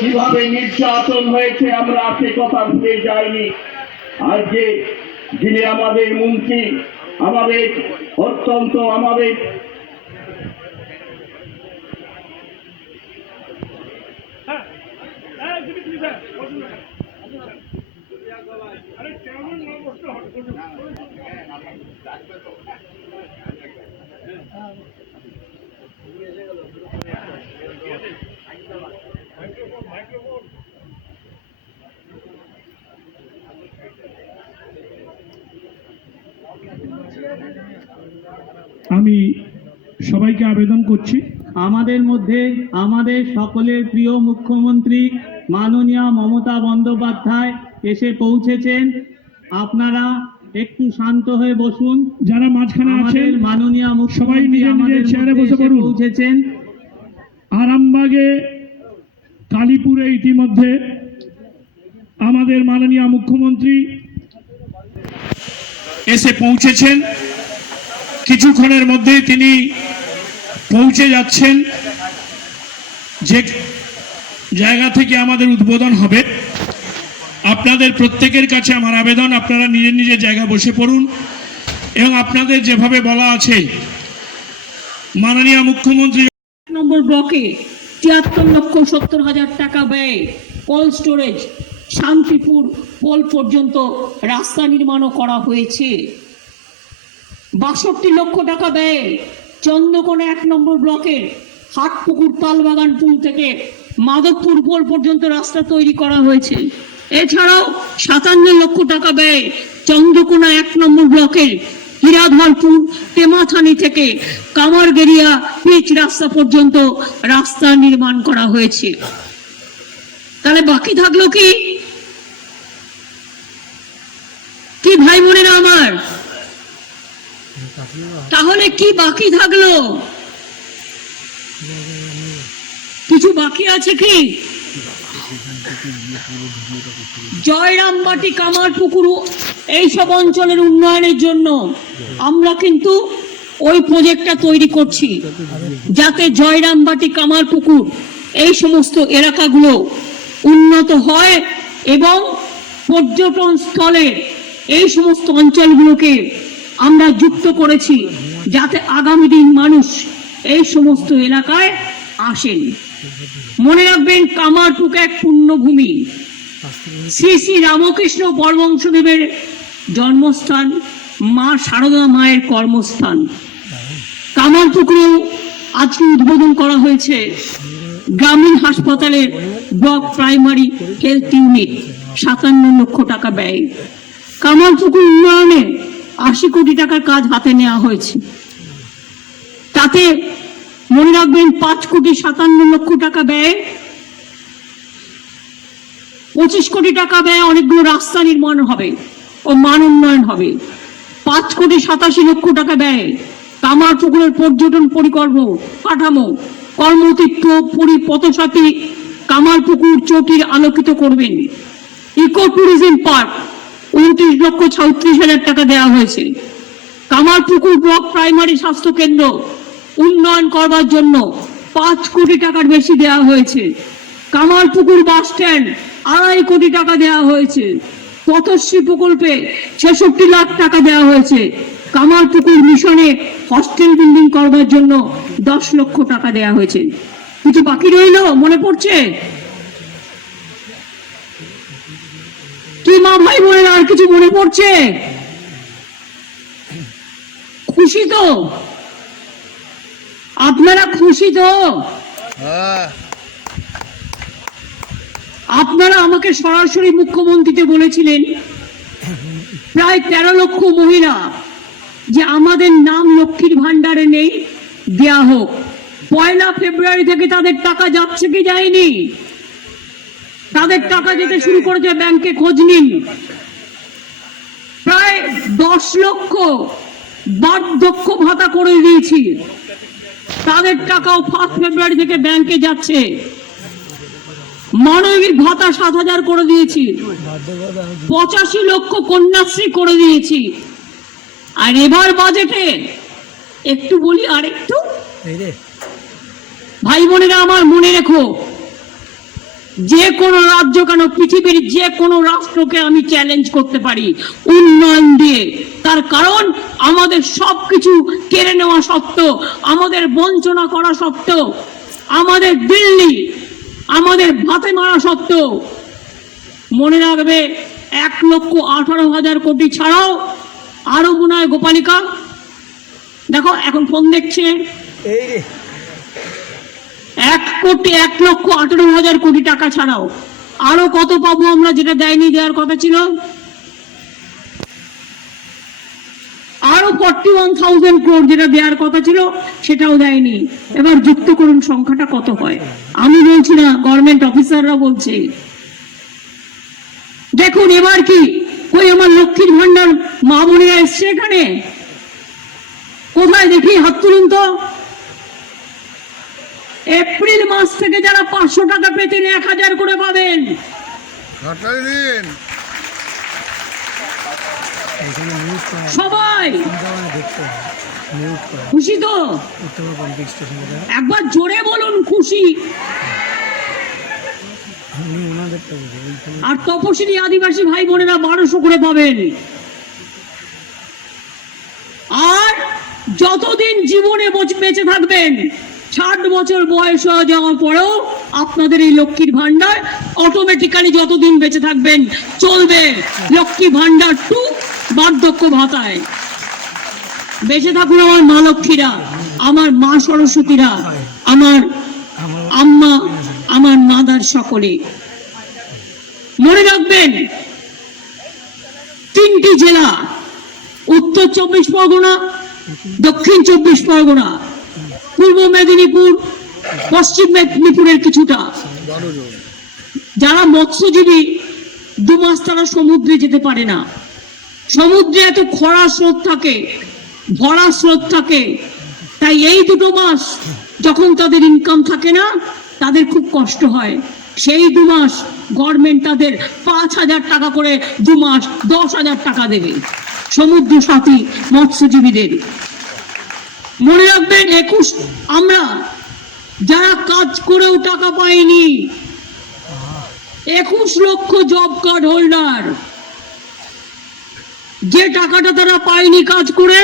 কিভাবে নির্যাতন হয়েছে আমরা সে কথা ভুলে যাইনি। আজকে যিনি আমাদের মন্ত্রী, আমাদের অত্যন্ত আমাদের আমি সবাইকে আবেদন করছি, আমাদের মধ্যে আমাদের সকলের প্রিয় মুখ্যমন্ত্রী মাননীয় মমতা বন্দ্যোপাধ্যায় এসে পৌঁছেছেন। আপনারা একটু শান্ত হয়ে বসুন। যারা মাঝখানে আছেন মাননীয় সবাই নিজের নিজের চেয়ারে বসে পড়ুন। পৌঁছেছেন। আরামবাগে কালীপুরে ইতিমধ্যে আমাদের মাননীয় মুখ্যমন্ত্রী এসে পৌঁছেছেন। কিছুক্ষণের মধ্যেই তিনি পৌঁছে যাচ্ছেন। যে জায়গা থেকে আমাদের উদ্বোধন হবে, আপনাদের প্রত্যেকের কাছে আমার আবেদন, আপনারা নিজের নিজের জায়গায় বসে পড়ুন এবং আপনাদের যেভাবে বলা আছে মাননীয় মুখ্যমন্ত্রী নম্বর ব্লকে 73,70,000 টাকা ব্যয় কোল্ড স্টোরেজ শান্তিপুর পোল পর্যন্ত রাস্তা নির্মাণও করা হয়েছে। 62 লক্ষ টাকা ব্যয়ে চন্দ্রকোনা 1 নম্বর ব্লকের হাটপুকুর তালবাগান পুল থেকে মাধবপুর পোল পর্যন্ত রাস্তা তৈরি করা হয়েছে। এছাড়াও 57 লক্ষ টাকা ব্যয়ে চন্দ্রকোনা 1 নম্বর ব্লকের হীরাধরপুর টেমাথানি থেকে কামারগেরিয়া পিচ রাস্তা পর্যন্ত রাস্তা নির্মাণ করা হয়েছে। তাহলে বাকি থাকলো কি কি ভাই বোনেরা আমার? তাহলে কি বাকি থাকলো? কিছু বাকি আছে কি? জয়রামবাটি কামারপুকুর এইসব অঞ্চলের উন্নয়নের জন্য আমরা কিন্তু ওই প্রজেক্টটা তৈরি করছি, যাতে জয়রামবাটি কামারপুকুর এই সমস্ত এলাকাগুলো উন্নত হয় এবং পর্যটন স্থলে এই সমস্ত অঞ্চলগুলোকে আমরা যুক্ত করেছি, যাতে আগামী দিন মানুষ এই সমস্ত এলাকায় আসেন। মনে রাখবেন, কামারপুকুর এক পুণ্যভূমি। শ্রী শ্রী রামকৃষ্ণ পরমহংসদেবের জন্মস্থান, মা শারদা মায়ের কর্মস্থান। কামারপুকুরেও আজকে উদ্বোধন করা হয়েছে গ্রামীণ হাসপাতালের ব্লক প্রাইমারি হেলথ ইউনিট, 57 লক্ষ টাকা ব্যয়। কামারপুকুর উন্নয়নে 80 কোটি টাকার কাজ হাতে নেওয়া হয়েছে। তাতে মনে রাখবেন 5,57 লক্ষ টাকা ব্যয়, 25 কোটি টাকা ব্যয় অনেকগুলো রাস্তা নির্মাণ হবে ও মান উন্নয়ন হবে। 5,87 লক্ষ টাকা ব্যয় কামারপুকুরের পর্যটন কাঠামো, কর্মতীর্থ পথসাথী কামারপুকুর চটির আলোকিত করবেন। ইকো ট্যুরিজম পার্ক 29,36,000 টাকা দেওয়া হয়েছে। কামারপুকুর ব্লক প্রাইমারি স্বাস্থ্য কেন্দ্র উন্নয়ন করবার জন্য 5 কোটি টাকার বেশি দেওয়া হয়েছে। কামারপুকুর বাস স্ট্যান্ড 2.5 কোটি টাকা দেওয়া হয়েছে। পথশ্রী প্রকল্পে 66 লাখ টাকা দেওয়া হয়েছে। কামারপুকুর মিশনে হস্টেল বিল্ডিং করবার জন্য 10 লক্ষ টাকা দেওয়া হয়েছে। কিছু বাকি রইল? মনে পড়ছে কি মা ভাই বোনেরা? আর কিছু মনে পড়ছে? খুশি তো? আপনারা খুশি তো? আপনারা আমাকে সরাসরি মুখ্যমন্ত্রীকে বলেছিলেন, প্রায় 13 লক্ষ মহিলা যে আমাদের নাম লক্ষ্মীর ভান্ডারে নেই, দেয়া হোক। 1 ফেব্রুয়ারি থেকে তাদের টাকা যাচ্ছে কি যায়নি? তাদের টাকা যেতে শুরু করেছে, ব্যাংকে খোঁজ নিন। প্রায় 10 লক্ষ বার্ধক্য ভাতা করে দিয়েছি, তাদের টাকাও 1 ফেব্রুয়ারি থেকে ব্যাংকে যাচ্ছে। মানবিক ভাতা 7,000 করে দিয়েছি, 85 লক্ষ কন্যাশ্রী করে দিয়েছি। আর এবার বাজেটে একটু বলি, আর একটু ভাই বোনেরা আমার, মনে রেখো, যে কোনো রাজ্য কেন, পৃথিবীর যে কোনো রাষ্ট্রকে আমি চ্যালেঞ্জ করতে পারি উন্নয়ন দিয়ে। তার কারণ আমাদের সবকিছু কেড়ে নেওয়া সত্ত্বেও, আমাদের বঞ্চনা করা সত্ত্বেও, আমাদের দিল্লি আমাদের ভাতে মারা সত্ত্বেও, মনে রাখবে 1,18,000 কোটি ছাড়াও আরো মনে হয়, গোপালিকা দেখো এখন ফোন দেখছে, 1,18,000 কোটি টাকা ছাড়াও আরো কত পাবো আমরা, যেটা দেয়নি, দেওয়ার কথা ছিল। আরো 41,000 crore যেটা দেওয়ার কথা ছিল সেটাও দেয়নি। এবার যুক্ত করুন সংখ্যাটা কত হয়। আমি বলছি না, গভর্নমেন্ট অফিসাররা বলছে। দেখুন এবার কি, কই আমার লক্ষ্মীর ভান্ডার মা বোনেরা এসছে এখানে? কোথায় দেখি, হাত তুলুন তো। এপ্রিল মাস থেকে যারা 500 টাকা পেতেন 1,000 করে পাবেন। সবাই খুশি তো? একবার জোরে বলুন খুশি। আর তপশিলি আদিবাসী ভাই বোনেরা 1200 করে পাবেন। আর যতদিন জীবনে বেঁচে থাকবেন, 60 বছর বয়স হয়ে যাওয়ার পরেও আপনাদের এই লক্ষ্মীর ভান্ডার অটোমেটিক্যালি যতদিন বেঁচে থাকবেন চলবে। লক্ষ্মী ভান্ডার 2 বার্ধক্য ভাতায়। বেঁচে থাকুন আমার মা লক্ষ্মীরা, আমার মা সরস্বতীরা, আমার আম্মা, আমার মাদার সকলে। মনে রাখবেন 3টি জেলা, উত্তর 24 পরগনা, দক্ষিণ 24 পরগনা, পূর্ব মেদিনীপুর, পশ্চিম মেদিনীপুরের কিছুটা, যারা মৎস্যজীবী 2 মাস তারা সমুদ্রে যেতে পারে না। সমুদ্রে এত খরা স্রোত থাকে, ভরা স্রোত থাকে, তাই এই 2 মাস যখন তাদের ইনকাম থাকে না, তাদের খুব কষ্ট হয়। সেই 2 মাস গভর্নমেন্ট তাদের 5,000 টাকা করে 2 মাস 10,000 টাকা দেবে সমুদ্র সাথী মৎস্যজীবীদের। মনে রাখবেন 21, আমরা যারা কাজ করেও টাকা পাইনি, 21 লক্ষ জব কার্ড হোল্ডার, যে টাকাটা তারা পায়নি কাজ করে,